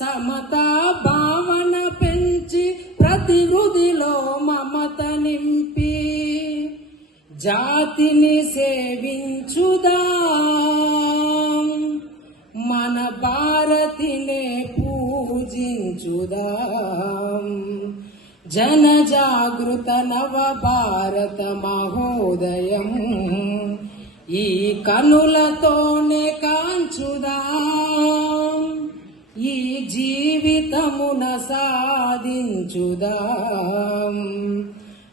సమతా భావన పెంచి ప్రతి హృదిలో మమత నింపి జాతిని సేవించుదా. మన భారతినే పూజించుదాం. జన జాగృత నవ భారత మహోదయం. ఈ కనులతో జీవితమున సాధించుదాం.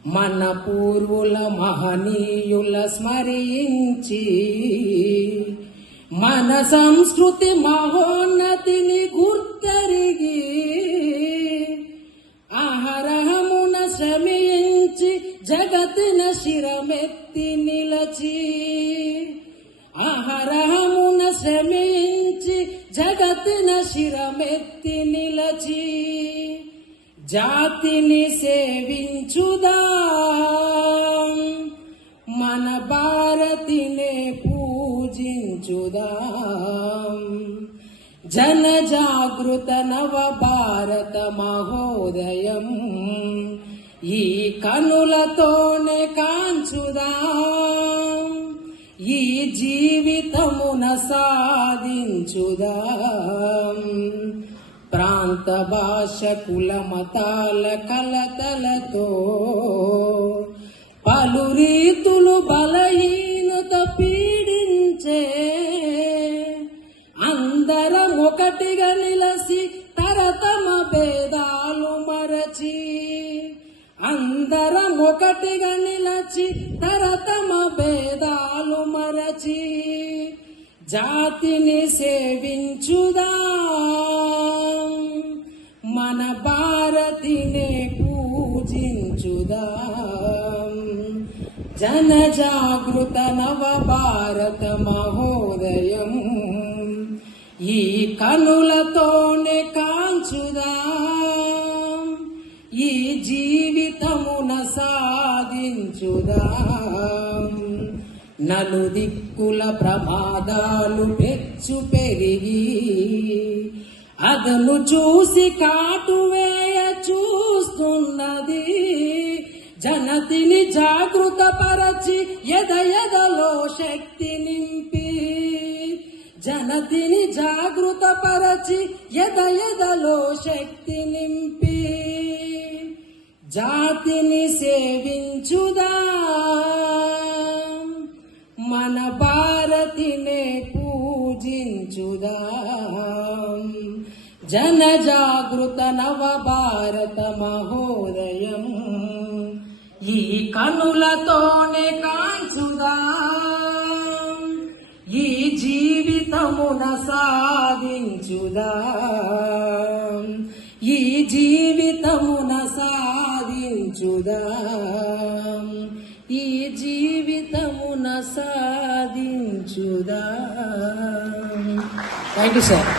మన పూర్వుల మహనీయుల స్మరించి మన సంస్కృతి మహోన్నతిని గుర్తరిగి ఆహరహమున శ్రమించి జగతిన శిరమెత్తి నిలచి ఆహరహమున శ్రమించి జగతిన శిరమెత్తి జాతిని సేవించుదా? మన భారతినే పూజించుదాం? జన జాగృత నవ భారత మహోదయం ఈ కనులతోనే కాంచుదా? ఈ జీవితమున సాధించుదా? ప్రాంత భాష కుల మతాల కలతలతో పలు రీతులు బలహీనత పీడించే అందరం ఒకటిగా నిలసి తరతమ భేదాలు మరచి అందరం ఒకటిగా నిలచి తరతమ భేదాలు మరచి జాతిని సేవించుదా మన భారతినే పూజించుదా. జన జాగృత నవ భారత మహోదయం. ఈ కనులతోనే కాంచుదా. ఈ జీవితమున సాధించుదాం. నలుదిక్కుల ప్రమాదాలు పెచ్చు పెరిగి అదను చూసి కాటువేయ చూస్తున్నది. జనతిని జాగృత పరచి ఎద ఎదలో శక్తి నింపి. జనతిని జాగృత పరచి ఎద ఎదలో శక్తి నింపి. జాతిని సేవించుదా. మన భారతినే పూజించుదా. జన జాగృత నవ భారత మహోదయం ఈ కనులతోనే కాంచుదా ఈ జీవితమున సాధించుదా ఈ జీవితమున సాధించుదా ఈ జీవితమున సాధించుదా. Thank you sir